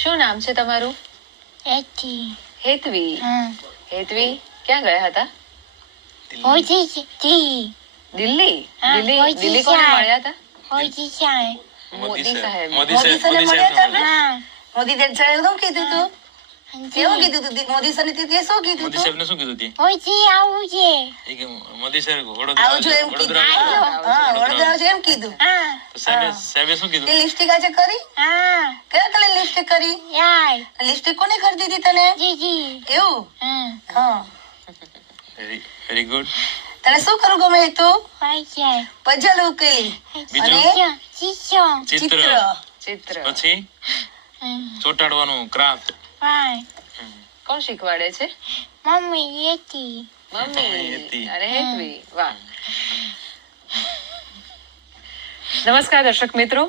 શું નામ છે તમારું? હેતવી. હેતવી. હા. હેતવી ક્યાં ગયા હતા? હોજી દિલ્હી. હા, દિલ્હી મોદી દિલ્હી કોને સાહેબ. મળ્યા હતા? હોજી સાહેબ. મોદી સાહેબ. મોદી સાહેબ મળ્યા હતા ને? હા. મોદી સાહેબ શું કીધું તું? કેવું હાજી. કીધું તું? મોદી સાહેબ તે શું કીધું મોદી તું? સાહેબ ને શું કીધું હતી? હોજી આવું છે. એ કે મોદી સાહેબ વડોદરા આવું છું એમ કીધું. વડોદરા હા, વડોદરા છે એમ કીધું. હા. તો સાહેબે શું કીધું? તે લિપસ્ટિક આજે કરી? હા. કયા કલર લિપસ્ટિક કરી? યાર. લિપસ્ટિક કોને ખરીદી હતી તને? જીજી. એવું? હા. હા. Very good. તને શું કરવું ગમે તું? પાછળ. પઝલ ઉકેલી બીજું? અને ચીચો. ચિત્ર ચિત્ર. પછી ચોટાડવાનું ક્રાફ્ટ. પાય. કોણ શીખવાડે છે? મમ્મી હેતી. મમ્મી હેતવી. અને હેતવી. વાહ. નમસ્કાર દર્શક મિત્રો,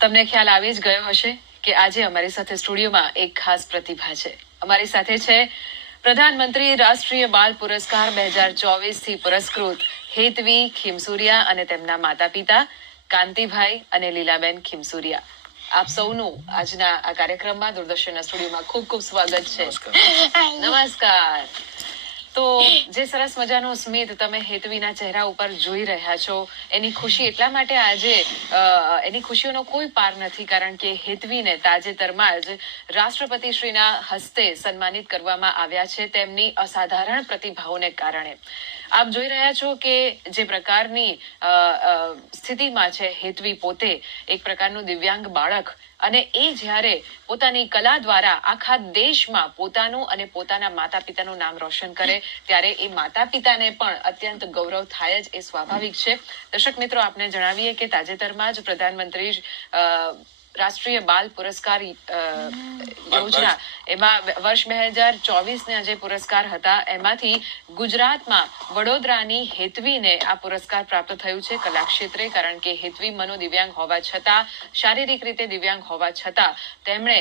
તમને ખ્યાલ આવી જ ગયો હશે કે આજે અમારી સાથે સ્ટુડિયોમાં એક ખાસ પ્રતિભા છે. અમારી સાથે છે પ્રધાનમંત્રી રાષ્ટ્રીય બાળ પુરસ્કાર 2024 થી પુરસ્કૃત હેતવી ખીમસુરિયા અને તેમના માતા પિતા કાંતિભાઈ અને લીલાબેન ખીમસુરિયા. આપ સૌનું આજના આ કાર્યક્રમમાં દૂરદર્શનના સ્ટુડિયોમાં ખૂબ ખૂબ સ્વાગત છે. નમસ્કાર. તો જે સરસ મજાનું સ્મિત તમે હેતવીના ચહેરા ઉપર જોઈ રહ્યા છો, એની ખુશી એટલા માટે આજે એની ખુશીઓનો કોઈ પાર નથી, કારણ કે હેતવીને તાજેતરમાં જ રાષ્ટ્રપતિશ્રીના હસ્તે સન્માનિત કરવામાં આવ્યા છે તેમની અસાધારણ પ્રતિભાઓને કારણે. આપ જોઈ રહ્યા છો કે જે પ્રકારની સ્થિતિમાં છે હેતવી પોતે, એક પ્રકારનું દિવ્યાંગ બાળક, અને એ જ્યારે પોતાની કલા દ્વારા આખા દેશમાં પોતાનું અને પોતાના માતા પિતાનું નામ રોશન કરે ત્યારે એ માતા પિતાને પણ અત્યંત ગૌરવ થાય જ, એ સ્વાભાવિક છે. દર્શક મિત્રો, આપને જણાવીએ કે તાજેતરમાં જ પ્રધાનમંત્રી રાષ્ટ્રીય બાલ પુરસ્કાર યોજના, એમાં વર્ષ 2024ના જે પુરસ્કાર હતા એમાંથી ગુજરાતમાં વડોદરાની હેતવીને આ પુરસ્કાર પ્રાપ્ત થયું છે કલા ક્ષેત્રે. કારણ કે હેતવી મનોદિવ્યાંગ હોવા છતાં, શારીરિક રીતે દિવ્યાંગ હોવા છતાં તેમણે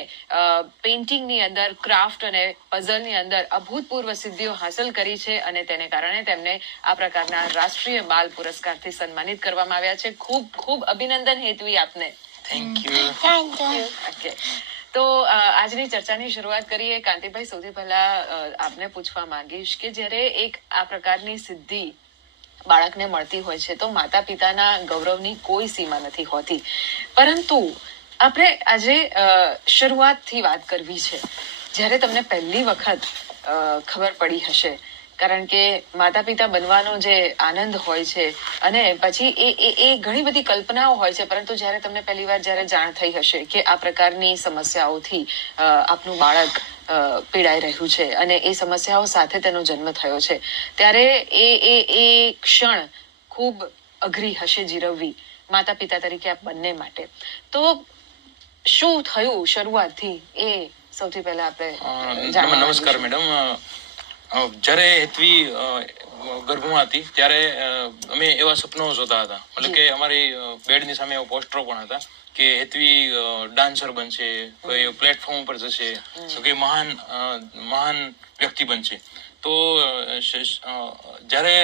પેઇન્ટિંગની અંદર, ક્રાફ્ટ અને પઝલની અંદર અભૂતપૂર્વ સિદ્ધિઓ હાંસલ કરી છે અને તેને કારણે તેમને આ પ્રકારના રાષ્ટ્રીય બાલ પુરસ્કારથી સન્માનિત કરવામાં આવ્યા છે. ખૂબ ખૂબ અભિનંદન હેતવી આપને. Thank you. Thank you. Okay, તો આજની ચર્ચાની શરૂઆત કરીએ. કાંતિભાઈ, સૌથી પહેલા આપને પૂછવા માંગીશ કે જ્યારે એક આ પ્રકારની સિદ્ધિ બાળકને મળતી હોય છે તો માતા પિતાના ગૌરવની કોઈ સીમા નથી હોતી, પરંતુ આપણે આજે શરૂઆતથી વાત કરવી છે. જ્યારે તમને પહેલી વખત ખબર પડી હશે, કારણ કે માતા પિતા બનવાનો જે આનંદ હોય છે અને પછી એ ઘણી બધી કલ્પનાઓ હોય છે, પરંતુ જ્યારે તમને પહેલી વાર જ્યારે જાણ થઈ હશે કે આ પ્રકારની સમસ્યાઓથી આપનું બાળક પીડાઈ રહ્યું છે અને એ સમસ્યાઓ સાથે તેનો જન્મ થયો છે, ત્યારે એ ક્ષણ ખૂબ અઘરી હશે જીરવવી માતા પિતા તરીકે આપ બંને માટે. તો શું થયું શરૂઆતથી, એ સૌથી પહેલા આપણે નમસ્કાર મેડમ. જ્યારે હેતવી ગર્ભમાં હતી ત્યારે અમે એવા સપનો જોતા હતા, મતલબ કે અમારી બેડની સામે એવા પોસ્ટરો પણ હતા કે હેતવી ડાન્સર બનશે, કોઈ પ્લેટફોર્મ પર જશે, તો કોઈ મહાન વ્યક્તિ બનશે. તો જ્યારે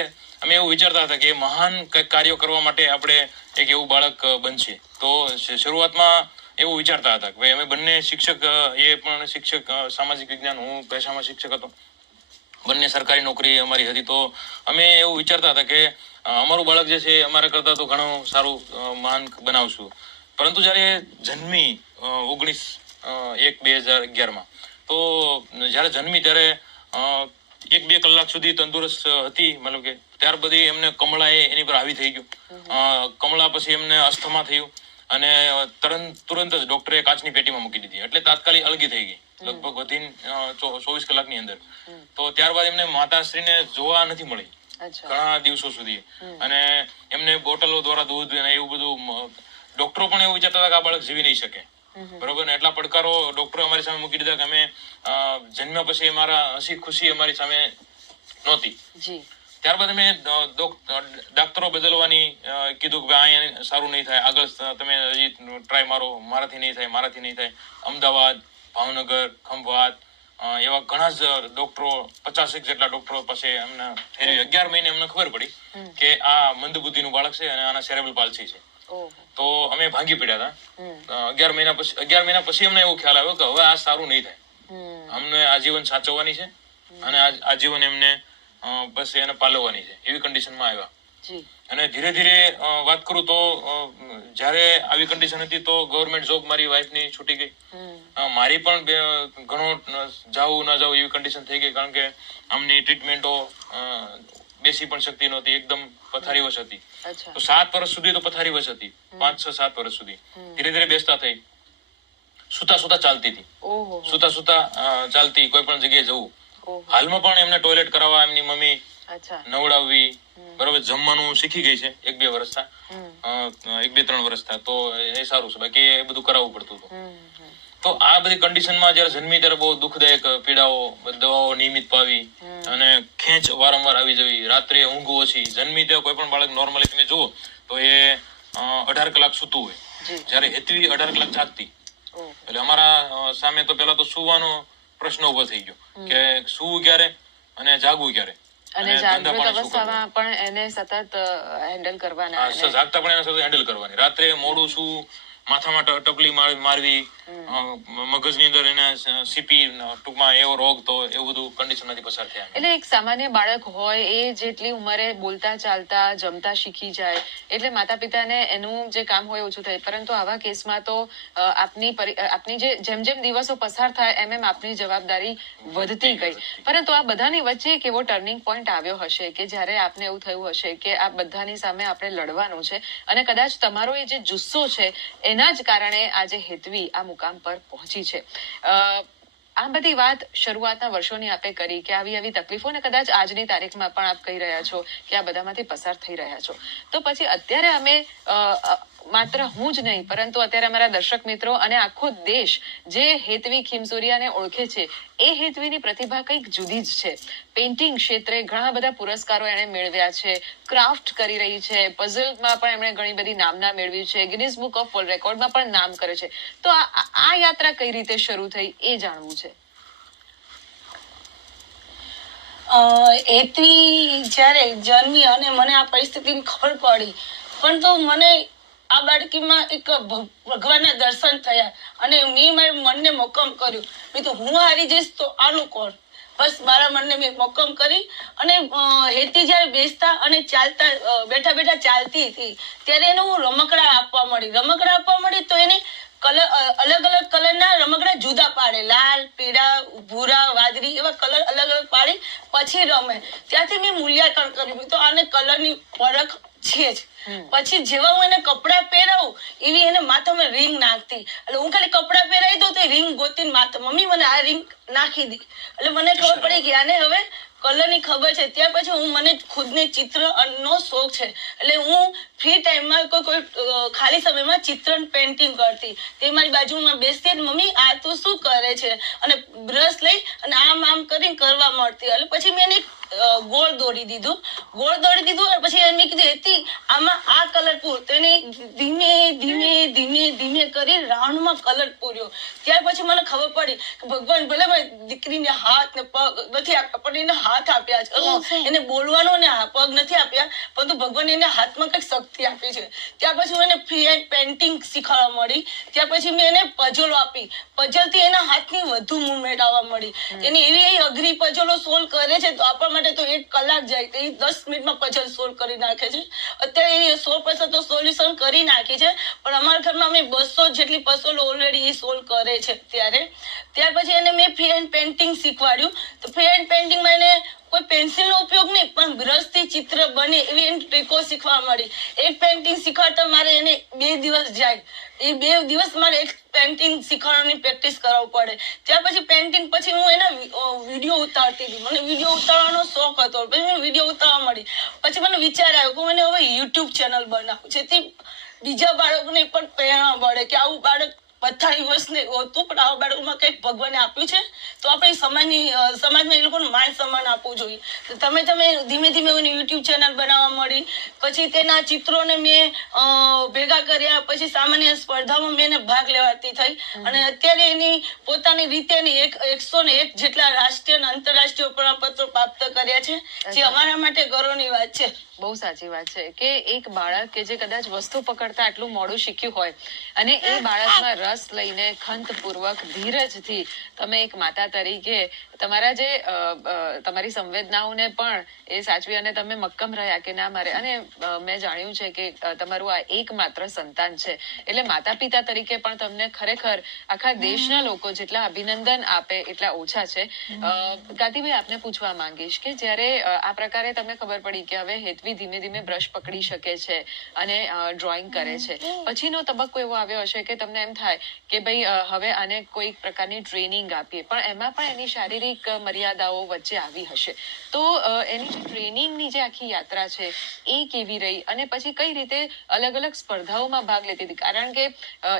અમે એવું વિચારતા હતા કે મહાન કંઈક કાર્યો કરવા માટે આપણે એક એવું બાળક બનશે, તો શરૂઆતમાં એવું વિચારતા હતા કે ભાઈ અમે બંને શિક્ષક, એ પણ શિક્ષક સામાજિક વિજ્ઞાન, હું પેશામાં શિક્ષક હતો, બંને સરકારી નોકરી અમારી હતી. તો અમે એવું વિચારતા હતા કે અમારું બાળક જે છે અમારા કરતા તો ઘણું સારું મહાન બનાવશું. પરંતુ જ્યારે જન્મી 19/1/2011 તો જ્યારે જન્મી ત્યારે 1-2 કલાક સુધી તંદુરસ્ત હતી, મતલબ કે ત્યાર પછી એમને કમળા એની પર હાવી થઈ ગયું. કમળા પછી એમને અસ્થમા થયું અને તુરંત જ ડોક્ટરે કાચની પેટીમાં મૂકી દીધી, એટલે તાત્કાલિક અલગી થઈ ગઈ લગભગ વધીને 24 કલાકની અંદર. તો ત્યારબાદ એમને માતાશ્રીને જોવા નથી મળી ઘણા દિવસો સુધી, અને એમને બોટલો દ્વારા દૂધ અને એવું બધું, ડોક્ટરો પણ એવું વિચારતા હતા કે આ બાળક જીવી નહીં શકે, બરોબર ને. એટલા પડકારો ડોક્ટરો અમારી સામે મૂકી દીધા કે અમે જન્મ્યા પછી અમારા હસી ખુશી અમારી સામે નહોતી. ત્યારબાદ અમે ડાક્ટરો બદલવાની કીધું કે અહીંયા સારું નહીં થાય, આગળ તમે હજી ટ્રાય મારો, મારાથી નહીં થાય. અમદાવાદ, ભાવનગર, ખંભાત એવા ઘણા જ ડોક્ટરો, 50 જેટલા ડોક્ટરો પાસે અમને ફેરવી 11 મહિને અમને ખબર પડી કે આ મંદબુદ્ધિનું બાળક છે અને આના સેરેબ્રલ પાલ્સી છે. ઓહો. તો અમે ભાંગી પડ્યા હમ. હતા 11 મહિના પછી અમને એવો ખ્યાલ આવ્યો કે હવે આ સારું નહીં થાય, હમ. અમને આજીવન સાચવવાની છે અને આજીવન એમને બસ એને પાલવવાની છે, એવી કન્ડિશનમાં આવ્યા. જી. અને ધીરે ધીરે વાત કરું તો જ્યારે આવી કન્ડિશન હતી તો ગવર્મેન્ટ જોબ મારી વાઈફની છૂટી ગઈ. હમ. મારી પણ ઘણો જાવું ના જાવું એવી કન્ડિશન થઈ ગઈ, કારણ કે આમની ટ્રીટમેન્ટો બેસી પણ શકતી નહોતી, એકદમ પથારીવશ હતી. અચ્છા. તો 7 વર્ષ સુધી તો પથારીવશ હતી, 5-6-7 વર્ષ સુધી. ધીરે ધીરે બેસતા થઈ, સુતા સુતા ચાલતી હતી, ઓહો. સુતા સુતા ચાલતી, કોઈ પણ જગ્યાએ જવું. ઓહો. હાલમાં પણ એમને ટોયલેટ કરાવવા એમની મમ્મી અચ્છા. નવડાવવી, બરોબર, જમવાનું શીખી ગઈ છે 1-2 વર્ષ હમ. 1-2-3 વર્ષ તો એ સારું છે, બાકી એ બધું કરાવવું પડતું હતું. હમ. હમ. તો આ બધી કન્ડિશનમાં જયારે જન્મી ત્યારે બહુ દુઃખદાયક પીડાઓ, દવાઓ નિયમિત પાવી અને ખેંચ વારંવાર આવી જવી, રાત્રે ઊંઘ ઓછી. જન્મી ત્યારે કોઈ પણ બાળક નોર્મલી તમે જુઓ તો એ 18 કલાક સૂતું હોય, જી. જ્યારે હેતવી 18 કલાક જાગતી. ઓહો. એટલે અમારા સામે તો પેલા તો સુવાનો પ્રશ્ન ઉભો થઈ ગયો કે સૂવું ક્યારે અને જાગવું ક્યારે, અને ધંધા જાગૃત પાણી શું કરવું. અવસ્થામાં પણ એને સતત હેન્ડલ કરવાના. અને જાગતા પણ એને સાથે હેન્ડલ કરવાની. રાત્રે મોડું શું, માથામાં ટપલી મારવી, મગજની અંદર એને સીપી, ટૂંકમાં એવો રોગ, તો એવું બધું કન્ડિશનમાંથી પસાર થયા. એટલે એક સામાન્ય બાળક હોય એ જેટલી ઉંમરે બોલતા ચાલતા જમતા શીખી જાય એટલે માતા પિતાને એનું જે કામ હોય ઓછું થાય, પરંતુ આવા કેસમાં તો આપની જે જેમ જેમ દિવસો પસાર થાય એમ એમ આપની જવાબદારી વધતી ગઈ. પરંતુ આ બધાની વચ્ચે એક એવો ટર્નિંગ પોઈન્ટ આવ્યો હશે કે જ્યારે આપને એવું થયું હશે કે આ બધાની સામે આપણે લડવાનું છે, અને કદાચ તમારો એ જે જુસ્સો છે એના જ કારણે આજે હેતવી આ મુકામ પર પહોંચી છે. આ બધી વાત શરૂઆતના વર્ષોની આપે કરી કે આવી તકલીફો, ને કદાચ આજની તારીખમાં પણ આપ કહી રહ્યા છો કે આ બધામાંથી પસાર થઈ રહ્યા છો. તો પછી અત્યારે અમે માત્ર હું જ નહીં પરંતુ અત્યારે અમારા દર્શક મિત્રો અને આખો દેશ જે હેતવી ખીમસુરિયાને ઓળખે છે એ હેતવીની પ્રતિભા કંઈક જુદી જ છે. પેઇન્ટિંગ ક્ષેત્રે ઘણા બધા પુરસ્કારો એણે મેળવ્યા છે, ક્રાફ્ટ કરી રહી છે, પઝલમાં પણ એમણે ઘણી બધી નામના મેળવી છે, ગિનિસ બુક ઓફ વર્લ્ડ રેકોર્ડમાં પણ નામ કરે છે. તો આ યાત્રા કઈ રીતે શરૂ થઈ એ જાણવું છે. હેતવી જ્યારે જન્મી અને મને આ પરિસ્થિતિની ખબર પડી, પણ તો મને આ બાળકીમાં એક ભગવાનના દર્શન થયા અને મેં મારા મનને મક્કમ કર્યું. મેં તો હું હારી જઈશ તો આનું કોણ, બસ મારા મનને મેં મક્કમ કરી. અને હેતી જ્યારે બેસતા અને ચાલતા, બેઠા બેઠા ચાલતી હતી ત્યારે એને હું રમકડા આપવા મળી. તો એને અલગ અલગ કલરના રમકડા જુદા પાડે, લાલ, પીળા, ભૂરા, વાદળી, એવા કલર અલગ અલગ પાડી પછી રમે. ત્યાંથી મેં મૂલ્યાંકન કર્યું તો આને કલરની ફરક છે જ. પછી જેવા હું એને કપડા પહેરાવું એવી એને માથામાં રિંગ નાખતી. એટલે હું ખાલી કપડા પહેરાવી દઉં તો રિંગ ગોતીને માથા, મમ્મી મને આ રિંગ નાખી દી. એટલે મને ખબર પડી કે આને હવે કલરની ખબર છે. ત્યાર પછી મને ખુદને ચિત્ર નો શોખ છે, એટલે હું ફ્રી ટાઈમમાં કોઈ ખાલી સમયમાં ચિત્ર પેઇન્ટિંગ કરતી. તે મારી બાજુમાં બેસતી, મમ્મી આ તું શું કરે છે, અને બ્રશ લઈ અને આમ કરીને કરવા મળતી. એટલે પછી મેં એને ગોળ દોડી દીધું અને પછી મેં કીધું હેતી આમાં આ કલર પૂર. તો એને ધીમે ધીમે કરી રાઉન્ડમાં કલર પૂર્યો. ત્યાર પછી મને ખબર પડી કે ભગવાન ભલે મારી દીકરીને હાથ ને પગ નથી આપ્યા પણ એને હાથ આપ્યા છે, એને બોલવાનો ને પગ નથી આપ્યા, પરંતુ ભગવાન એને હાથમાં કઈક શક્તિ આપી છે. ત્યાર પછી હું એને ફ્રી હેન્ડ પેઇન્ટિંગ શીખવાડવા મળી. ત્યાર પછી મેં એને પઝલો આપી. પઝલથી એના હાથની વધુ મુવમેન્ટ આવવા મળી. એની એવી અઘરી પઝલો સોલ્વ કરે છે તો આપણા માટે તો 1 કલાક જાય, તો એ 10 મિનિટમાં પઝલ સોલ્વ કરી નાખે છે. અત્યારે એ 100% તો સોલ્યુશન કરી નાખી છે, પણ અમારા ઘરમાં અમે 200 જેટલી પઝલો ઓલરેડી એ સોલ્વ કરે છે. ત્યાર પછી એને મેં ફ્રી હેન્ડ પેઇન્ટિંગ શીખવાડ્યું. તો ફ્રી હેન્ડ પેઇન્ટિંગમાં એને કોઈ પેન્સિલનો ઉપયોગ નહીં પણ બ્રશથી ચિત્ર બને એવી એને ટ્રીકો શીખવા મળી. એક પેઇન્ટિંગ શીખવાડતા મારે એને 2 દિવસ જાય. એ 2 દિવસ મારે એક પેઇન્ટિંગ શીખવાડવાની પ્રેક્ટિસ કરાવવું પડે. ત્યાર પછી પેઇન્ટિંગ પછી હું એના વિડીયો ઉતારતી હતી. મને વિડીયો ઉતારવાનો શોખ હતો, પછી મને વિડીયો ઉતારવા મળી. પછી મને વિચાર આવ્યો કે મને હવે યુટ્યુબ ચેનલ બનાવું, જેથી બીજા બાળકોને પણ પ્રેરણા મળે કે આવું બાળક પથારી વર્ષને હોતું પણ આવા બાળકોમાં કંઈક ભગવાને આપ્યું છે, તો આપણે સમાજમાં એ લોકોને માન સન્માન આપવું જોઈએ. તમે ધીમે ધીમે એની યુટ્યુબ ચેનલ બનાવવા મળી. પછી તેના ચિત્રોને મેં ભેગા કર્યા. પછી સામાન્ય સ્પર્ધામાં મેં એને ભાગ લેવાતી થઈ અને અત્યારે એની પોતાની રીતે 101 જેટલા રાષ્ટ્રીય અને આંતરરાષ્ટ્રીય પ્રમાણપત્રો પ્રાપ્ત કર્યા છે, જે અમારા માટે ગૌરવની વાત છે. બહુ સાચી વાત છે કે એક બાળક કે જે કદાચ વસ્તુ પકડતા આટલું મોડું શીખ્યું હોય અને એ બાળકમાં રસ લઈને ખંતપૂર્વક ધીરજથી તમે એક માતા તરીકે તમારા જે તમારી સંવેદનાઓને પણ એ સાચવી અને તમે મક્કમ રહ્યા કે ના મારે અને મેં જાણ્યું છે કે તમારું આ એકમાત્ર સંતાન છે એટલે માતા પિતા તરીકે પણ તમને ખરેખર આખા દેશના લોકો જેટલા અભિનંદન આપે એટલા ઓછા છે. કાંતિભાઈ, આપને પૂછવા માંગીશ કે જ્યારે આ પ્રકારે તમને ખબર પડી કે હવે હેતવી ધીમે ધીમે બ્રશ પકડી શકે છે અને ડ્રોઈંગ કરે છે, પછીનો તબક્કો એવો આવ્યો હશે કે તમને એમ થાય કે ભાઈ હવે આને કોઈ પ્રકારની ટ્રેનિંગ આપીએ, પણ એમાં પણ એની શારીરિક મર્યાદાઓ વચ્ચે આવી હશે, તો એની જે ટ્રેનિંગની જે આખી યાત્રા છે એ કેવી રહી અને પછી કઈ રીતે અલગ અલગ સ્પર્ધાઓમાં ભાગ લેતી હતી? કારણ કે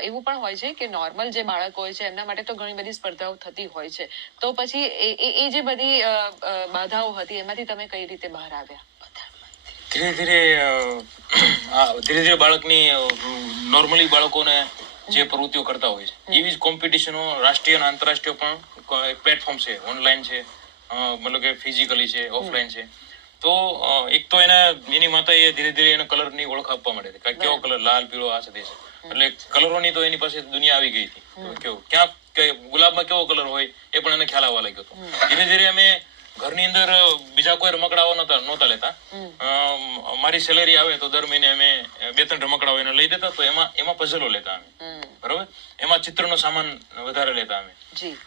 એવું પણ હોય છે કે નોર્મલ જે બાળકો હોય છે એમના માટે તો ઘણી બધી સ્પર્ધાઓ થતી હોય છે, તો પછી એ જે બધી બાધાઓ હતી એમાંથી તમે કઈ રીતે બહાર આવ્યા? ધીરે ધીરે બાળકની નોર્મલી બાળકોને જે પ્રવૃત્તિઓ કરતા હોય છે એવી જ કોમ્પિટિશનો રાષ્ટ્રીય અને આંતરરાષ્ટ્રીય પણ પ્લેટફોર્મ છે, ઓનલાઈન છે, મતલબ કે ફિઝિકલી છે, ઓફલાઈન છે. તો એક તો એની માતાએ ધીરે ધીરે એને કલરની ઓળખ આપવા માંડે કે કેવો કલર, લાલ, પીળો, આ છે તે છે. એટલે કલરોની તો એની પાસે દુનિયા આવી ગઈ હતી. કેવું ક્યાં ગુલાબમાં કેવો કલર હોય એ પણ એને ખ્યાલ આવવા લાગ્યો હતો. ધીરે ધીરે અમે ઘરની અંદર બીજા કોઈ રમકડાઓ નહોતા લેતા. મારી સેલેરી આવે તો દર મહિને અમે 2-3 રમકડાઓ એને લઈ દેતા, તો એમાં પઝલો લેતા અમે, બરોબર, એમાં ચિત્રનો સામાન વધારે લેતા અમે,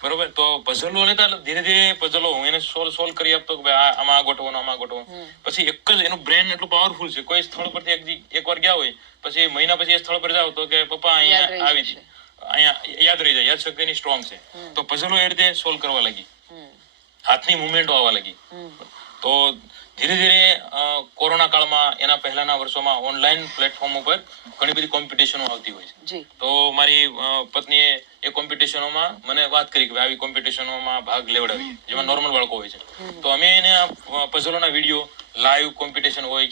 બરોબર. તો પઝલો લેતા એટલે ધીરે ધીરે પઝલો હું એને સોલ્વ કરી આપતો કે ભાઈ આમાં આ ગોઠવવાનું, આમાં ગોઠવવાનું. પછી એક જ એનું બ્રેન એટલું પાવરફુલ છે, કોઈ સ્થળ પરથી એકવાર ગયા હોય પછી મહિના પછી એ સ્થળ પર જાવ તો કે પપ્પા અહીંયા આવી છે, અહીંયા યાદ રહી જાય, યાદ શક્તિ સ્ટ્રોંગ છે. તો પઝલો એ રીતે સોલ્વ કરવા લાગી, હાથની મુવમેન્ટો આવવા લાગી. તો ધીરે ધીરે કોરોના કાળમાં એના પહેલાના વર્ષોમાં ઓનલાઈન પ્લેટફોર્મ ઉપર ઘણી બધી કોમ્પિટિશનો આવતી હોય છે. તો મારી પત્નીએ એ કોમ્પિટિશનોમાં મને વાત કરી કે આવી કોમ્પિટિશનોમાં ભાગ લેવડાવીએ જેમાં નોર્મલ બાળકો હોય છે. તો અમે એને પઝલોના વિડીયો, લાઈવ કોમ્પિટિશન હોય,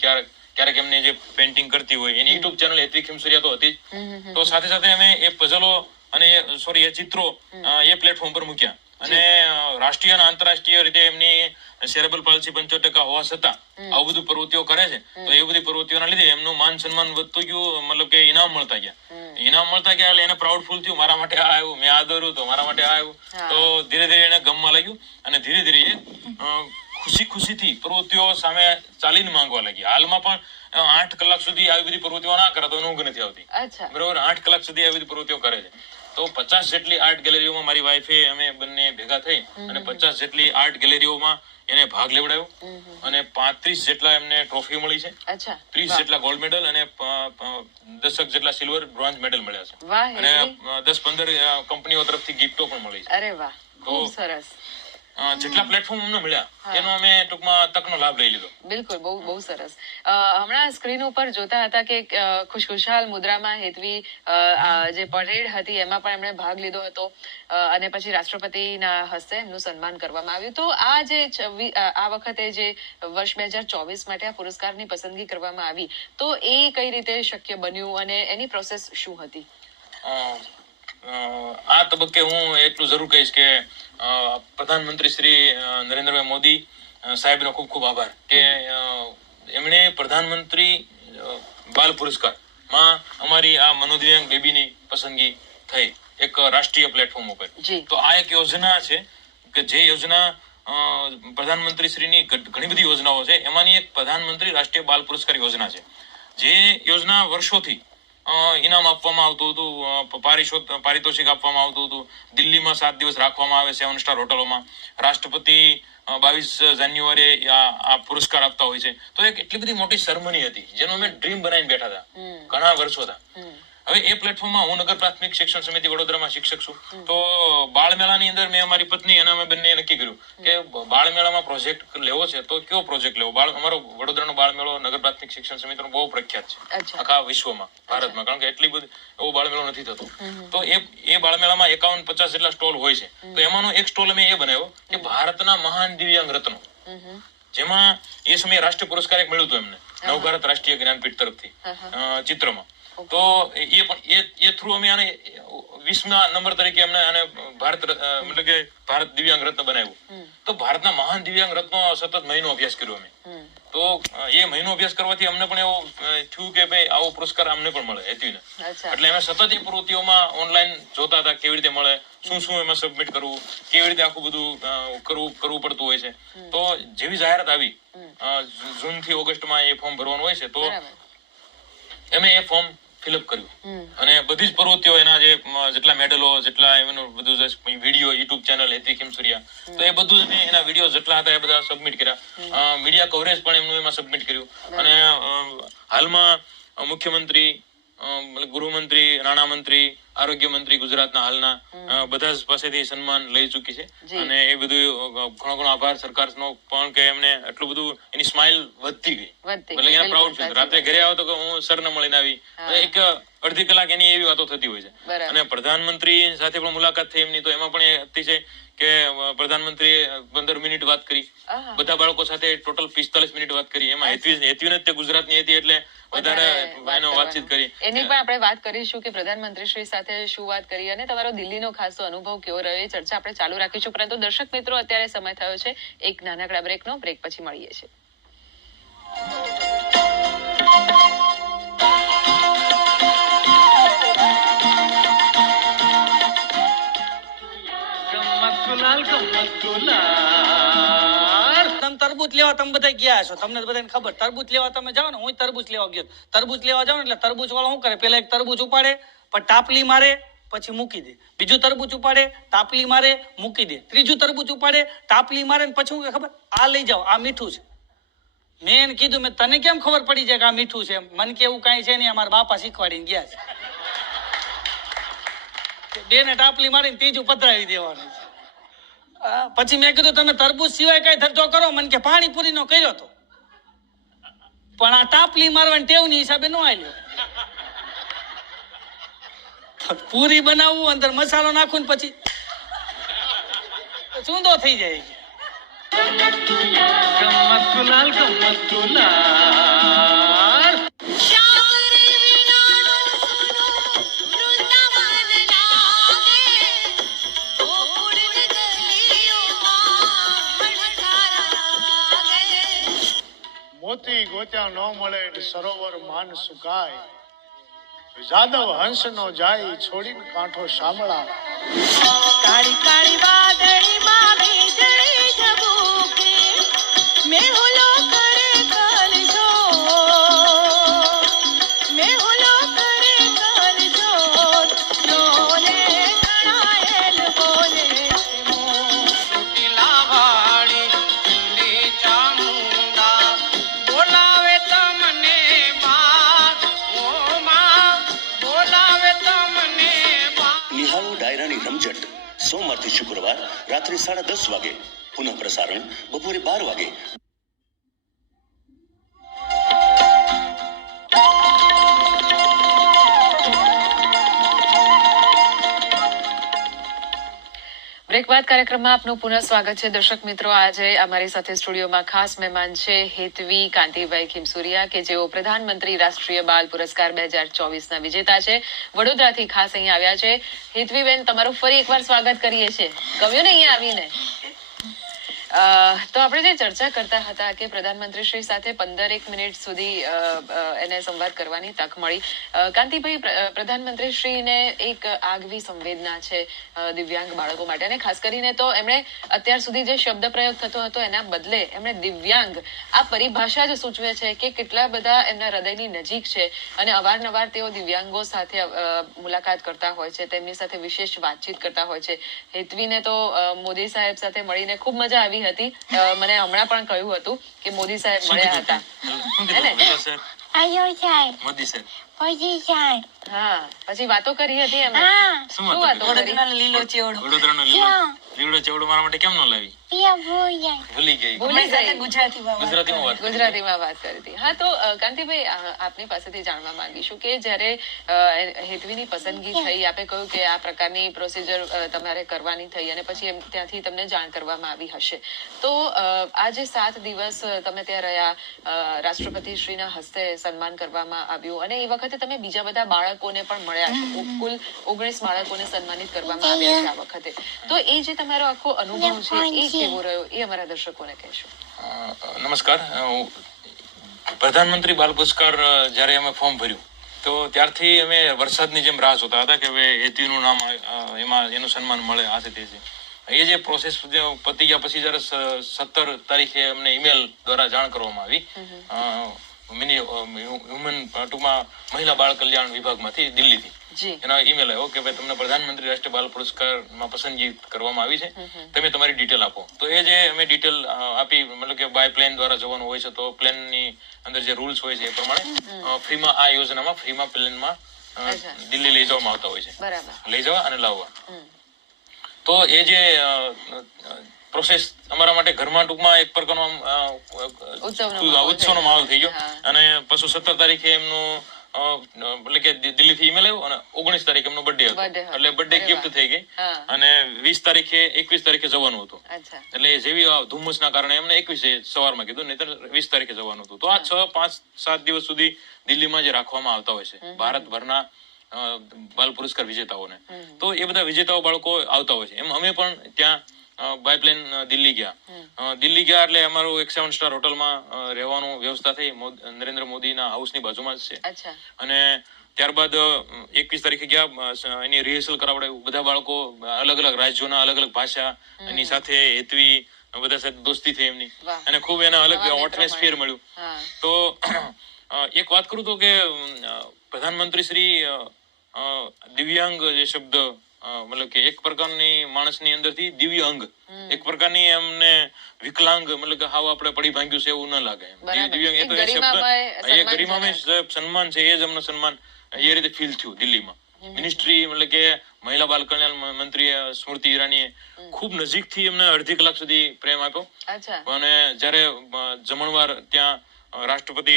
ક્યારેક એમને જે પેઇન્ટિંગ કરતી હોય એની યુટ્યુબ ચેનલ હેતવી ખીમસુરિયા તો હતી જ. તો સાથે સાથે અમે એ પઝલો અને એ ચિત્રો એ પ્લેટફોર્મ પર મૂક્યા અને રાષ્ટ્રીય અને આંતરરાષ્ટ્રીય રીતે એમની સેરેબ્રલ પાલ્સી 75% હોવા છતાં આવું બધું પ્રવૃત્તિઓ કરે છે. તો એ બધી પ્રવૃત્તિઓના લીધે એમનું માન સન્માન વધતું ગયું, મતલબ કે ઇનામ મળતા ગયા એટલે એને પ્રાઉડફુલ થયું, મારા માટે આ આવ્યું, મેં આ દોર્યું તો મારા માટે આ આવ્યું. તો ધીરે ધીરે એને ગમવા લાગ્યું અને ધીરે ધીરે ખુશીથી પ્રવૃત્તિઓ સામે ચાલીને માંગવા લાગી. હાલમાં પણ 8 કલાક સુધી આવી બધી પ્રવૃત્તિઓ ના કરે તો એને ઊંઘ નથી આવતી, બરોબર. 8 કલાક સુધી આવી બધી પ્રવૃત્તિઓ કરે છે. તો 50 જેટલી આર્ટ ગેલેરીઓમાં મારી વાઈફે અમે બંને ભેગા થઈ અને 50 જેટલી આર્ટ ગેલેરીઓમાં એને ભાગ લેવડાવ્યો અને 35 જેટલા એમને ટ્રોફી મળી છે, 30 જેટલા ગોલ્ડ મેડલ અને 10 જેટલા સિલ્વર, બ્રોન્ઝ મેડલ મળ્યા છે અને 10-15 કંપનીઓ તરફથી ગિફ્ટો પણ મળી છે. અરે વાહ, ખૂબ સરસ. જેટલા પ્લેટફોર્મ અમને મળ્યા એનો અમે ટૂંકમાં તકનો લાભ લઈ લીધો. બિલકુલ, બહુ સરસ. હમણાં સ્ક્રીન ઉપર જોતા હતા કે ખુશખુશાલ મુદ્રામાં હેતવી જે પરેડ હતી એમાં પણ એમણે ભાગ લીધો હતો અને પછી રાષ્ટ્રપતિના હસ્તે એમનું સન્માન કરવામાં આવ્યું. તો આ વખતે જે વર્ષ 2024 માટે આ પુરસ્કારની પસંદગી કરવામાં આવી, તો એ કઈ રીતે શક્ય બન્યું અને એની પ્રોસેસ શું હતી? આ તબક્કે હું એટલું જરૂર કહીશ કે પ્રધાનમંત્રી શ્રી નરેન્દ્રભાઈ મોદી સાહેબનો ખૂબ ખૂબ આભાર કે એમણે પ્રધાનમંત્રી બાલ પુરસ્કારમાં અમારી આ મનોદિવ્યાંગ બેબીની પસંદગી થઈ એક રાષ્ટ્રીય પ્લેટફોર્મ ઉપર. તો આ એક યોજના છે કે જે યોજના પ્રધાનમંત્રી શ્રીની ઘણી બધી યોજનાઓ છે, એમાંની એક પ્રધાનમંત્રી રાષ્ટ્રીય બાલ પુરસ્કાર યોજના છે. જે યોજના વર્ષોથી ઇનામ આપવામાં આવતું હતું, પારિતોષિક આપવામાં આવતું હતું. દિલ્હીમાં 7 દિવસ રાખવામાં આવે 7 સ્ટાર હોટલોમાં. રાષ્ટ્રપતિ 22 જાન્યુઆરીએ આ પુરસ્કાર આપતા હોય છે. તો એક એટલી બધી મોટી સેરેમની હતી જેનો અમે ડ્રીમ બનાવીને બેઠા હતા ઘણા વર્ષોથી. હવે એ પ્લેટફોર્મમાં હું નગર પ્રાથમિક શિક્ષણ સમિતિ વડોદરામાં શિક્ષક છું. તો બાળમેળાની અંદર મેં અમારી પત્ની અને અમે બંને નક્કી કર્યું કે બાળમેળામાં પ્રોજેક્ટ લેવો છે તો કયો પ્રોજેક્ટ લેવો. અમારો વડોદરાનો બાળમેળો નગર પ્રાથમિક શિક્ષણ સમિતિનો બહુ પ્રખ્યાત છે આખા વિશ્વમાં, ભારતમાં, કારણ કે એટલી બધી એવો બાળમેળો નથી થતો. તો એ બાળમેળામાં 51-50 જેટલા સ્ટોલ હોય છે. તો એમાંનો એક સ્ટોલ અમે એ બનાવ્યો કે ભારતના મહાન દિવ્યાંગ રત્નો, જેમાં એ સમયે રાષ્ટ્રીય પુરસ્કાર એક મળ્યું હતું એમને નવભારત રાષ્ટ્રીય જ્ઞાનપીઠ તરફથી ચિત્રમાં. તો એ થ્રુ અમે આને 20મા નંબર તરીકે અમને આને મતલબ કે ભારત દિવ્યાંગ રત્ન બનાવ્યું. તો ભારતના મહાન દિવ્યાંગ રત્નો સતત મહિનો અભ્યાસ કર્યો અમે. તો એ મહિનો અભ્યાસ કરવાથી અમને પણ એવું થયું કે ભાઈ આવો પુરસ્કાર અમને પણ મળે હેતવીને. અચ્છા. એટલે અમે સતત એ પ્રવૃત્તિઓમાં ઓનલાઈન જોતા હતા કેવી રીતે મળે, શું એમાં સબમિટ કરવું, કેવી રીતે આખું બધું કરવું પડતું હોય છે. તો જેવી જાહેરાત આવી જૂન થી ઓગસ્ટમાં એ ફોર્મ ભરવાનું હોય છે, તો અમે એ ફોર્મ ફિલઅપ કર્યું અને બધી જ પ્રવૃત્તિઓ એના જેટલા મેડલો, જેટલા એનું બધું video, YouTube channel Hetvi Khimsuriya, તો એ બધું જ મેં એના વિડીયો જેટલા હતા એ બધા સબમિટ કર્યા. મીડિયા કવરેજ પણ એમનું એમાં સબમિટ કર્યું. અને હાલમાં મુખ્યમંત્રી, ગૃહમંત્રી, નાણામંત્રી, આરોગ્ય મંત્રી ગુજરાતના હાલના બધા જ પાસેથી સન્માન લઈ ચૂકી છે. અને એ બધું ઘણો આભાર સરકારનો પણ કે એમને એટલું બધું એની સ્માઇલ વધતી ગઈ, એટલે એને પ્રાઉડ ફીલ. રાત્રે ઘરે આવો તો હું સરને મળીને આવી, એક અડધી કલાક એની એવી વાતો થતી હોય છે. અને પ્રધાનમંત્રી સાથે પણ મુલાકાત થઈ એમની, તો એમાં પણ એ હતી છે કે પ્રધાનમંત્રી 15 મિનિટ વાત કરી, બધા બાળકો સાથે ટોટલ 45 મિનિટ વાત કરી. એમાં હેતવીને તે ગુજરાતની હતી એટલે વધારે એનો વાતચીત કરી. એની પણ આપણે વાત કરીશું કે પ્રધાનમંત્રી શ્રી સાથે શું વાત કરી અને તમારો દિલ્હીનો ખાસ અનુભવ કેવો રહ્યો, એ ચર્ચા આપણે ચાલુ રાખીશું. પરંતુ દર્શક મિત્રો, અત્યારે સમય થયો છે એક નાનકડા બ્રેકનો. બ્રેક પછી મળીએ છીએ. તરબૂચ લેવા તમે બધા ગયા છો, તમને બધાને ખબર. તરબૂચ લેવા તમે જાઓ ને, હું તરબૂચ લેવા ગયો. તરબૂચ લેવા જાવ ને એટલે તરબૂચ વાળો શું કરે, પેલા એક તરબૂચ ઉપાડે, પણ ટાપલી મારે, પછી મૂકી દે. બીજું તરબૂચ ઉપાડે, ટાપલી મારે, મૂકી દે. ત્રીજું તરબૂચ ઉપાડે, ટાપલી મારે, ને પછી ખબર, આ લઈ જાઓ, આ મીઠું છે. મેં એને કીધું, મેં તને કેમ ખબર પડી જાય કે આ મીઠું છે? મને કે એવું કાંઈ છે નહીં, અમારા બાપા શીખવાડીને ગયા છે. બે ને ટાપલી મારીને ત્રીજું પધરાવી દેવાનું. પછી મેં કીધું, તમે તરબૂચ સિવાય કઈ ધંધો કરો? મને કે પાણીપુરી નો કર્યો તો, પણ આ ટાપલી મારવાની ટેવની હિસાબે નો આવ્યો. પૂરી બનાવવું, અંદર મસાલો નાખું ને પછી ચૂંદો થઈ જાય. મોતી ગોત્યા ન મળે સરોવર માન સુકાય, જાદવ હંસ નો જાય છોડીને કાંઠો શામળા. કાળી કાળી વાદળી માં વીજળી ઝબૂકે, મેહુલો કરે કલજો, મેહુલો કરે કલજો, ડોલે કણાયેલ બોલે મોતીલા વાળી ચૂડી ચામુંડા, બોલાવે તમને માં, ઓ માં બોલાવે તમને માં. નિહાળો ડાયરાની રમઝટ સોમવારથી શુક્રવાર રાત્રે 10:30 વાગે, પુનઃ પ્રસારણ બપોરે 12 વાગે. બ્રેક બાદ કાર્યક્રમમાં આપનું પુનઃ સ્વાગત છે. દર્શક મિત્રો, આજે અમારી સાથે સ્ટુડિયોમાં ખાસ મહેમાન છે હેતવી કાંતિભાઈ ખીમસુરિયા, કે જેઓ પ્રધાનમંત્રી રાષ્ટ્રીય બાલ પુરસ્કાર 2024ના વિજેતા છે. વડોદરાથી ખાસ અહીંયા આવ્યા છે. હેતવીબેન, તમારું ફરી એકવાર સ્વાગત કરીએ છીએ. ગમ્યું ને અહીંયા આવીને? તો આપણે જે ચર્ચા કરતા હતા કે પ્રધાનમંત્રી શ્રી સાથે 15 મિનિટ સુધી એને સંવાદ કરવાની તક મળી. કાંતિભાઈ, પ્રધાનમંત્રી શ્રીને એક આગવી સંવેદના છે દિવ્યાંગ બાળકો માટે, અને ખાસ કરીને તો એમણે અત્યાર સુધી જે શબ્દ પ્રયોગ થતો હતો એના બદલે એમણે દિવ્યાંગ આ પરિભાષા જ સૂચવે છે કે કેટલા બધા એમના હૃદયની નજીક છે અને અવારનવાર તેઓ દિવ્યાંગો સાથે મુલાકાત કરતા હોય છે, તેમની સાથે વિશેષ વાતચીત કરતા હોય છે. હેતવીને તો મોદી સાહેબ સાથે મળીને ખૂબ મજા આવી હતી. મને હમણાં પણ કહ્યું હતું કે મોદી સાહેબ મળ્યા હતા. આયો સાહેબ, મોદી સાહેબ, મોદી સાહેબ. હા, પછી વાતો કરી હતી એમણે. હા, શું વાતો કરી? લીલો ચેવડો, વડોદરાનો લીલો ચેવડો મારા માટે કેમ ન લાવી? પિયા ભોજન. ભૂલી ગઈ. ભૂલી ગઈ. ગુજરાતીમાં વાત કરી હતી. હા, તો કાંતિભાઈ, આપની પાસેથી જાણવા માંગીશું કે જ્યારે હેતવીની પસંદગી થઈ, આપે કહ્યું કે આ પ્રકારની પ્રોસિજર તમારે કરવાની થઈ અને પછી ત્યાંથી તમને જાણ કરવામાં આવી હશે, તો આ જે 7 દિવસ તમે ત્યાં રહ્યા, રાષ્ટ્રપતિ શ્રીના હસ્તે સન્માન કરવામાં આવ્યું અને એ વખતે તમે બીજા બધા બાળકોને પણ મળ્યા છો. કુલ 19 બાળકોને સન્માનિત કરવામાં આવ્યા છે આ વખતે. તો એ જે તમારો આખો અનુભવ છે એ કેવો રહ્યો, એ અમારા દર્શકોને કહેશો. નમસ્કાર, હું પ્રધાનમંત્રી બાલ પુરસ્કાર જ્યારે અમે ફોર્મ ભર્યું તો ત્યારથી અમે વરસાદની જેમ રાહ જોતા હતા કે હવે હેતુનું નામ એમાં એનું સન્માન મળે આ છે તે છે. એ જે પ્રોસેસ પતી ગયા પછી જયારે 17 તારીખે અમને ઈમેલ દ્વારા જાણ કરવામાં આવી હ્યુમન ટૂંકમાં મહિલા બાળ કલ્યાણ વિભાગમાંથી દિલ્હીથી જી એનો ઈમેલ આવ્યો કે ભાઈ તમને પ્રધાનમંત્રી રાષ્ટ્રીય બાલ પુરસ્કારમાં પસંદગી કરવામાં આવી છે, તમે તમારી ડિટેલ આપો. તો એ જે અમે ડિટેલ આપી, મતલબ કે બાય પ્લેન દ્વારા જવાનું હોય છે તો પ્લેનની અંદર જે રૂલ્સ હોય છે એ પ્રમાણે ફ્રીમાં આ યોજનામાં ફ્રીમાં પ્લેનમાં દિલ્હી લઈ જવામાં આવતા હોય છે, બરાબર, લઈ જવા અને લાવવા. તો એ જે પ્રોસેસ અમારા માટે ઘરમાં ટૂંકમાં એક પ્રકારનો ઉત્સવનો માહોલ થઈ ગયો. અને પછી 17 તારીખે એમનું એટલે કે દિલ્હીથી ઈમેલ આવ્યો અને 19 તારીખે એમનો બર્થડે હતો, એટલે બર્થડે ગિફ્ટ થઈ ગઈ. અને 21 તારીખે જવાનું હતું. એટલે જેવી ધુમ્મસના કારણે એમને 21 સવારમાં કીધું, નહીતર 20 તારીખે જવાનું હતું. તો આ 6, 5, 7 દિવસ સુધી દિલ્હીમાં જે રાખવામાં આવતા હોય છે ભારતભરના બાલ પુરસ્કાર વિજેતાઓને, તો એ બધા વિજેતાઓ બાળકો આવતા હોય છે. એમ અમે પણ ત્યાં બાય પ્લેન દિલ્હી ગયા એટલે અમારું એક 7 સ્ટાર હોટલમાં રહેવાનું વ્યવસ્થા થઈ, નરેન્દ્ર મોદીના હાઉસની બાજુમાં જ છે. અને ત્યારબાદ 21 તારીખે ગયા, એની રિહર્સલ કરાવડાવ્યું. બધા બાળકો અલગ અલગ રાજ્યોના, અલગ અલગ ભાષા, એની સાથે હેતવી બધા સાથે દોસ્તી થઈ એમની, અને ખૂબ એને અલગ એટમોસ્ફિયર મળ્યું. તો એક વાત કરું તો કે પ્રધાનમંત્રી શ્રી દિવ્યાંગ જે શબ્દ, મતલબ કે એક પ્રકારની માણસની અંદરથી દિવ્ય અંગ, એક પ્રકારની એમને વિકલાંગ, મતલબ કે હાવ આપણે પડી ભાંગ્યું છે એવું ન લાગે. દિવ્યાંગ એ તો એ શબ્દ, એ ગરિમામય સન્માન છે, એ જ અમને સન્માન એ રીતે ફીલ થયું દિલ્હીમાં. મિનિસ્ટ્રી, મતલબ કે મહિલા બાલ કલ્યાણ મંત્રી સ્મૃતિ ઈરાનીએ ખૂબ નજીકથી એમને અડધી કલાક સુધી પ્રેમ આપ્યો. અને જયારે જમણવાર ત્યાં રાષ્ટ્રપતિ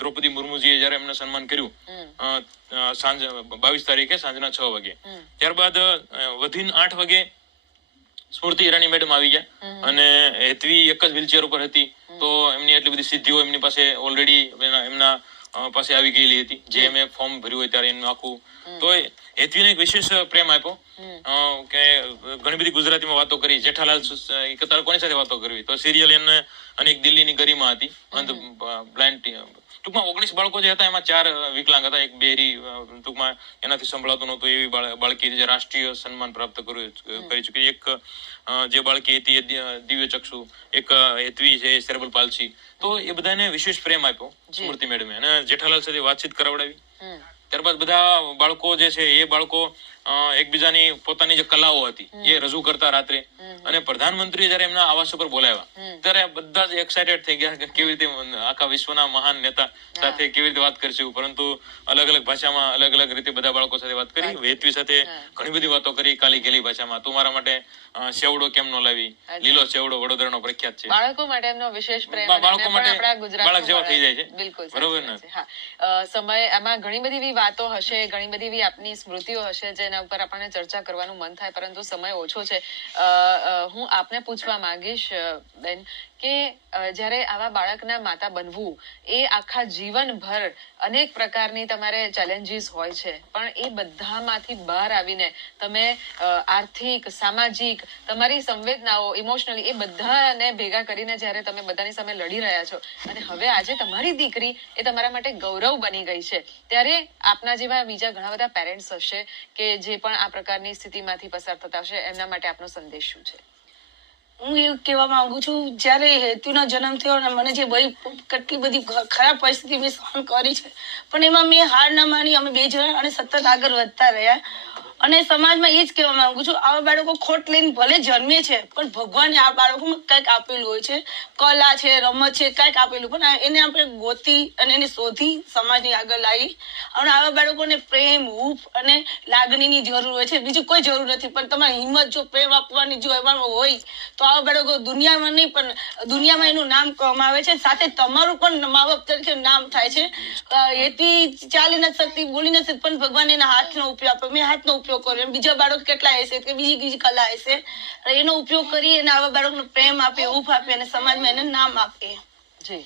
દ્રૌપદી મુર્મુજીએ જયારે એમને સન્માન કર્યું સાંજ 22 તારીખે સાંજના 6 વાગે, ત્યારબાદ વધીને 8 વાગે સ્મૃતિ ઈરાની મેડમ આવી ગયા. અને હેતવી એક જ વ્હીલચેર ઉપર હતી, તો એમની એટલી બધી સિદ્ધિઓ એમની પાસે ઓલરેડી એમના પાસે આવી ગયેલી હતી, જે મેં ફોર્મ ભર્યું હોય ત્યારે એનું આખું. તો હેતવીને એક વિશેષ પ્રેમ આપ્યો કે ઘણી બધી ગુજરાતીમાં વાતો કરી. જેઠાલાલ કોની સાથે વાતો કરવી, તો સિરિયલ એને, અને એક દિલ્હીની ગરિમા હતી, અંધ બ્લાઇન્ડ. ટૂંકમાં 19 બાળકો જે હતા એમાં 4 વિકલાંગ હતા, એક બેરી, ટૂંકમાં એનાથી સંભળાતું નહોતું એવી બાળકી જે રાષ્ટ્રીય સન્માન પ્રાપ્ત કરી ચૂકી. એક જે બાળકી હતી એ દિવ્ય ચક્ષુ, એક હેતવી છે સેરેબ્રલ પાલ્સી. તો એ બધાને વિશેષ પ્રેમ આપ્યો સ્મૃતિ મેડમે, અને જેઠાલાલ સાથે વાતચીત કરાવડાવી. ત્યારબાદ બધા બાળકો જે છે એ બાળકો એકબીજાની પોતાની જે કલાઓ હતી એ રજૂ કરતા રાત્રે. અને પ્રધાનમંત્રીએ જયારે એમના આવાસ ઉપર બોલાવ્યા ત્યારે બધા જ એક્સાઇટેડ થઈ ગયા કે કેવી રીતે આખા વિશ્વના મહાન નેતા સાથે કેવી રીતે વાત કરશું. પરંતુ અલગ અલગ ભાષામાં અલગ અલગ રીતે બધા બાળકો સાથે વાત કરી. હેતવી સાથે ઘણી બધી વાતો કરી કાલી ગેલી ભાષામાં. તું મારા માટે સેવડો કેમ નો લાવી, લીલો સેવડો વડોદરાનો પ્રખ્યાત છે. બાળકો માટે એમનો વિશેષ પ્રેમ, બાળકો માટે બાળક જેવા થઈ જાય છે. બિલકુલ બરોબર ને. સમય આમાં ઘણી બધી એવી વાતો હશે, ઘણી બધી એવી આપની સ્મૃતિઓ હશે જેના ઉપર આપણને ચર્ચા કરવાનું મન થાય, પરંતુ સમય ઓછો છે. હું આપને પૂછવા માંગીશ બેન કે જ્યારે આવા બાળકના માતા બનવું એ આખા જીવનભર અનેક પ્રકારની તમારે ચેલેન્જીસ હોય છે, પણ એ બધામાંથી બહાર આવીને તમે આર્થિક, સામાજિક, તમારી સંવેદનાઓ, ઇમોશનલી, એ બધાને ભેગા કરીને જ્યારે તમે બધાની સામે લડી રહ્યા છો અને હવે આજે તમારી દીકરી એ તમારા માટે ગૌરવ બની ગઈ છે, ત્યારે આપના જેવા બીજા ઘણા બધા પેરેન્ટ્સ હશે કે જે પણ આ પ્રકારની સ્થિતિમાંથી પસાર થતા હશે, એમના માટે આપનો સંદેશ શું છે? હું એવું કહેવા માંગુ છું, જયારે હેતુનો જન્મ થયો ને મને જે કેટલી બધી ખરાબ પરિસ્થિતિ મેં સહન કરી છે, પણ એમાં મેં હાર ન માની. અમે 2 જણા અને સતત આગળ વધતા રહ્યા. અને સમાજમાં એ જ કહેવા માંગુ છું, આવા બાળકો ખોટ લઈને ભલે જન્મે છે, પણ ભગવાને આ બાળકોમાં કંઈક આપેલું હોય છે, કલા છે, રમત છે, કંઈક આપેલું, પણ એને આપણે ગોતી અને એને શોધી સમાજની આગળ લાવી. અને આવા બાળકોને પ્રેમ, હૂંફ અને લાગણીની જરૂર હોય છે, બીજું કોઈ જરૂર નથી. પણ તમારી હિંમત જો પ્રેમ આપવાની જો એમાં હોય તો આવા બાળકો દુનિયામાં નહીં પણ દુનિયામાં એનું નામ કમાવે છે, સાથે તમારું પણ મા બાપ તરીકે નામ થાય છે. એથી ચાલી નથી શકતી, બોલી નથી શકતી, પણ ભગવાન એના હાથનો ઉપયોગ આપ્યો. મેં હાથનો ઉપયોગ કર્યો. બીજા બાળકો કેટલા હશે કે બીજી કલા હશે, એનો ઉપયોગ કરી અને આવા બાળકોને પ્રેમ આપે, હૂંફ આપે અને સમાજમાં એને નામ આપે. જી,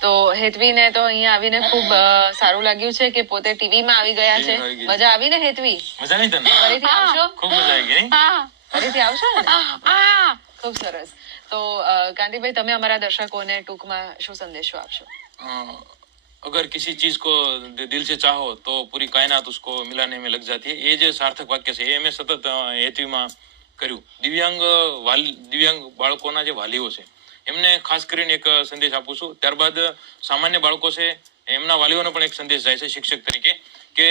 તો હેતવીને તો અહીંયા આવીને ખૂબ સારું લાગ્યું છે કે પોતે ટીવીમાં આવી ગયા છે. મજા આવી ને હેતવી? મજા આવી તને? ફરીથી આવશો? ખૂબ મજા આવી ગઈ. ફરીથી આવશો ને? ખૂબ સરસ. તો કાંતિભાઈ, તમે અમારા દર્શકોને ટૂંકમાં શું સંદેશો આપશો? अगर किसी चीज को दिल से चाहो तो पूरी कायनात उसको मिलाने में लग जाती है ये જે સાર્થક વાક્ય છે એ મેં સતત હેતુમાં કર્યું. દિવ્યાંગ બાળકોના જે વાલીઓ છે એમને ખાસ કરીને એક સંદેશ આપું છું. ત્યારબાદ સામાન્ય બાળકો છે એમના વાલીઓને પણ એક સંદેશ જાય છે શિક્ષક તરીકે કે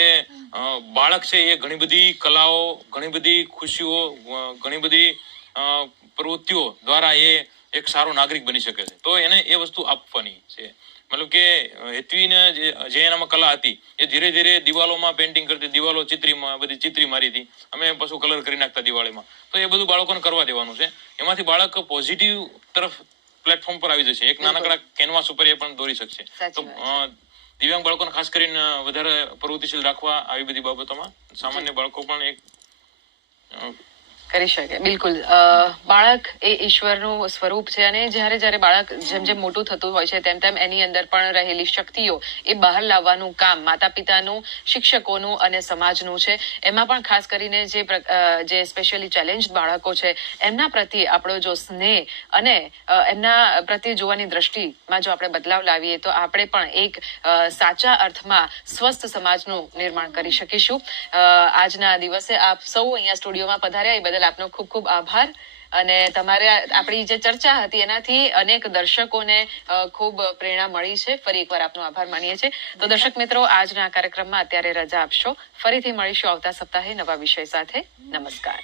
બાળક છે એ ઘણી બધી કલાઓ, ઘણી બધી ખુશીઓ, ઘણી બધી પ્રવૃત્તિઓ દ્વારા એ એક સારો નાગરિક બની શકે છે. તો એને એ વસ્તુ આપવાની છે. મતલબ કે હેત્વીને જે એનામાં કલા હતી એ ધીરે ધીરે દિવાલોમાં પેન્ટિંગ કરતી, દિવાલો બધી ચિત્રી મારી હતી, અમે પાછું કલર કરી નાખતા દિવાળીમાં. તો એ બધું બાળકોને કરવા દેવાનું છે. એમાંથી બાળક પોઝિટિવ તરફ પ્લેટફોર્મ પર આવી જશે. એક નાનકડા કેનવાસ ઉપર એ પણ દોરી શકશે. તો દિવ્યાંગ બાળકોને ખાસ કરીને વધારે પ્રવૃત્તિશીલ રાખવા આવી બધી બાબતોમાં. સામાન્ય બાળકો પણ એક કરી શકે. બિલકુલ. બાળક એ ઈશ્વરનું સ્વરૂપ છે અને જ્યારે જ્યારે બાળક જેમ જેમ મોટું થતું હોય છે તેમ તેમ એની અંદર પણ રહેલી શક્તિઓ એ બહાર લાવવાનું કામ માતા પિતાનું, શિક્ષકોનું અને સમાજનું છે. એમાં પણ ખાસ કરીને જે સ્પેશિયલી ચેલેન્જ બાળકો છે એમના પ્રત્યે આપણો જો સ્નેહ અને એમના પ્રત્યે જોવાની દ્રષ્ટિમાં જો આપણે બદલાવ લાવીએ તો આપણે પણ એક સાચા અર્થમાં સ્વસ્થ સમાજનું નિર્માણ કરી શકીશું. આજના દિવસે આપ સૌ અહીંયા સ્ટુડિયોમાં પધાર્યા એ બદલ આપનો ખૂબ ખૂબ આભાર. અને તમારે આપણી જે ચર્ચા હતી એનાથી અનેક દર્શકોને ખૂબ પ્રેરણા મળી છે. ફરી એકવાર આપનો આભાર માનીએ છીએ. તો દર્શક મિત્રો, આજના કાર્યક્રમમાં અત્યારે રજા આપશો. ફરીથી મળીશું આવતા સપ્તાહે નવા વિષય સાથે. નમસ્કાર.